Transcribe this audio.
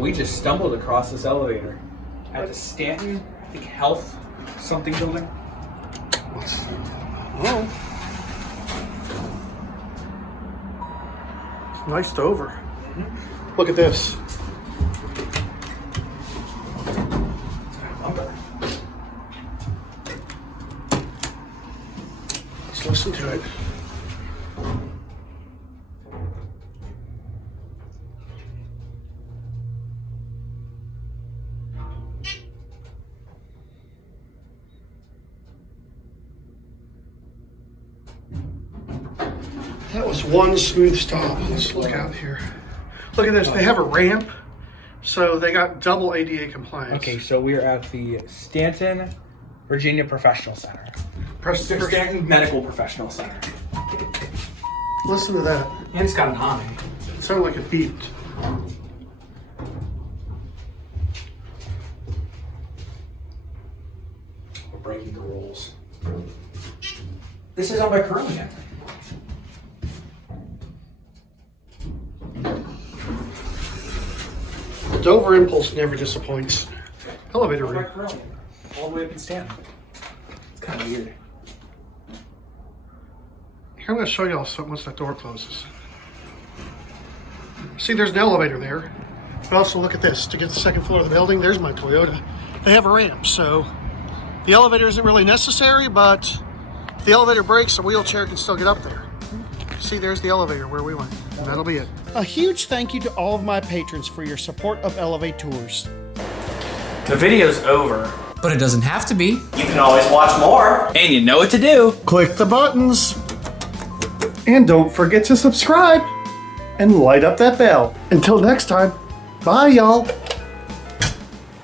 We just stumbled across this elevator at the Staunton, I think, Health something building. Oh. Nice over. Look at this. Let's listen to it. That was one smooth stop. Let's look out here. Look at this. They have a ramp, so they got double ADA compliance. Okay, so we're at the Staunton, Virginia Professional Center. Staunton Medical Professional Center. Listen to that. And it's got an eye. It sounded like it beeped. We're breaking the rules. This is on by Curling. Dover Impulse never disappoints. Elevator room. All the way up in Staunton. It's kind of weird. Here, I'm going to show y'all something once that door closes. See, there's an elevator there. But also look at this. To get to the second floor of the building, there's my Toyota. They have a ramp, so the elevator isn't really necessary, but if the elevator breaks, a wheelchair can still get up there. See, there's the elevator where we went, and that'll be it. A huge thank you to all of my patrons for your support of elevaTOURS. The video's over. But it doesn't have to be. You can always watch more. And you know what to do. Click the buttons. And don't forget to subscribe and light up that bell. Until next time, bye y'all.